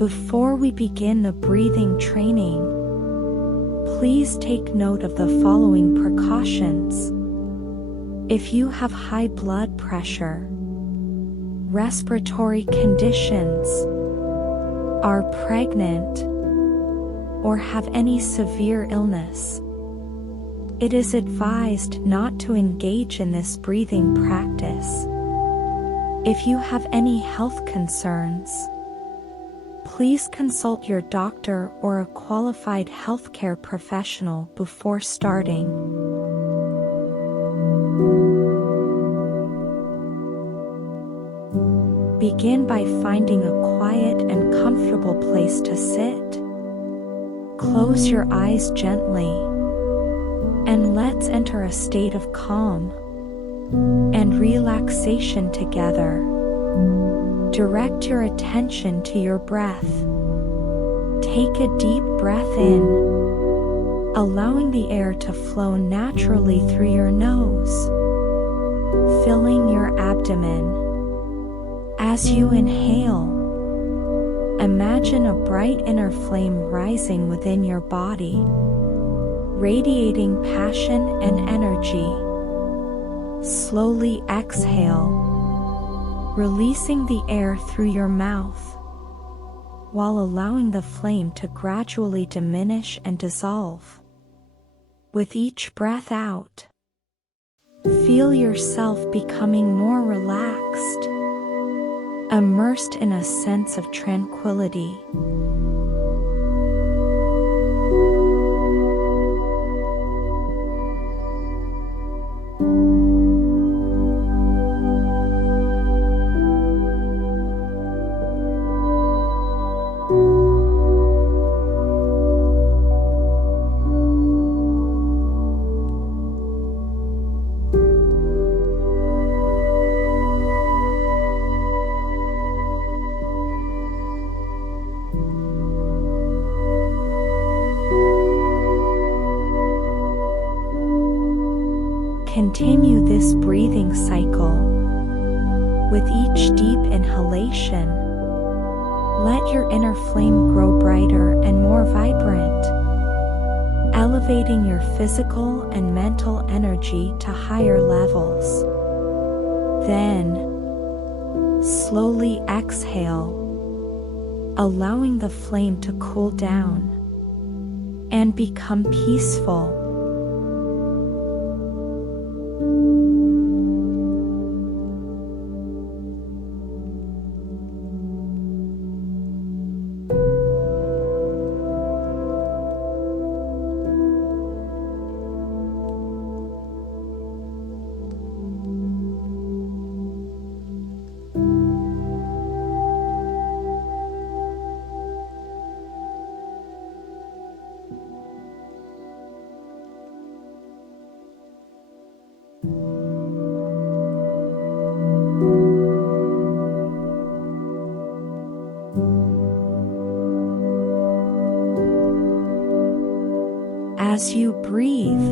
Before we begin the breathing training, please take note of the following precautions. If you have high blood pressure, respiratory conditions, are pregnant, or have any severe illness, it is advised not to engage in this breathing practice. If you have any health concerns, please consult your doctor or a qualified healthcare professional before starting. Begin by finding a quiet and comfortable place to sit. Close your eyes gently, and let's enter a state of calm and relaxation together. Direct your attention to your breath. Take a deep breath in, allowing the air to flow naturally through your nose, filling your abdomen. As you inhale, imagine a bright inner flame rising within your body, radiating passion and energy. Slowly exhale, releasing the air through your mouth, while allowing the flame to gradually diminish and dissolve. With each breath out, feel yourself becoming more relaxed, immersed in a sense of tranquility. Continue this breathing cycle. With each deep inhalation, let your inner flame grow brighter and more vibrant, elevating your physical and mental energy to higher levels. Then, slowly exhale, allowing the flame to cool down and become peaceful. As you breathe,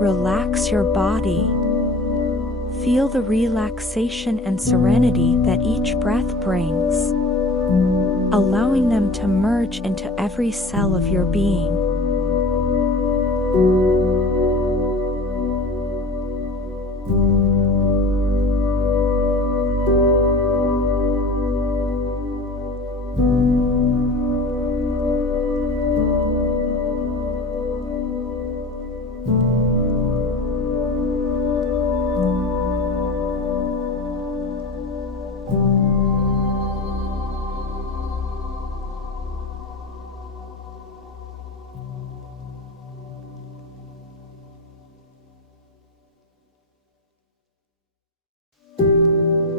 relax your body. Feel the relaxation and serenity that each breath brings, allowing them to merge into every cell of your being.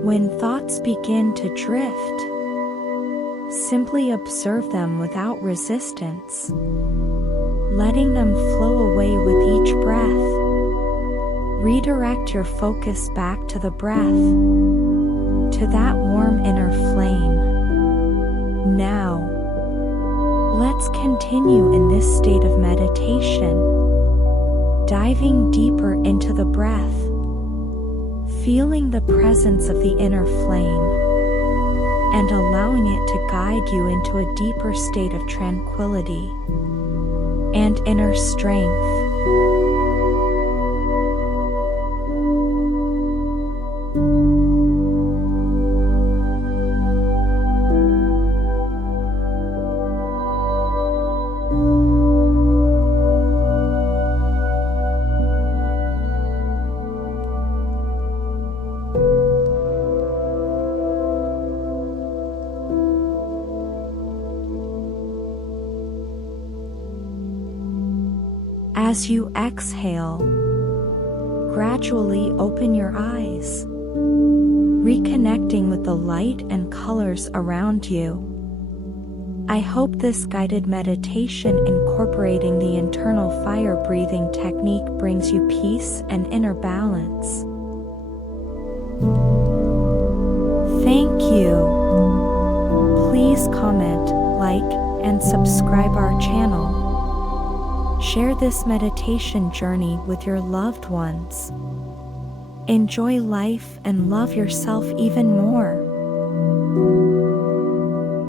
When thoughts begin to drift, simply observe them without resistance, letting them flow away with each breath. Redirect your focus back to the breath, to that warm inner flame. Now, let's continue in this state of meditation, diving deeper into the breath, feeling the presence of the inner flame, and allowing it to guide you into a deeper state of tranquility and inner strength. As you exhale, gradually open your eyes, reconnecting with the light and colors around you. I hope this guided meditation incorporating the internal fire breathing technique brings you peace and inner balance. Thank you. Please comment, like, and subscribe our channel. Share this meditation journey with your loved ones. Enjoy life and love yourself even more.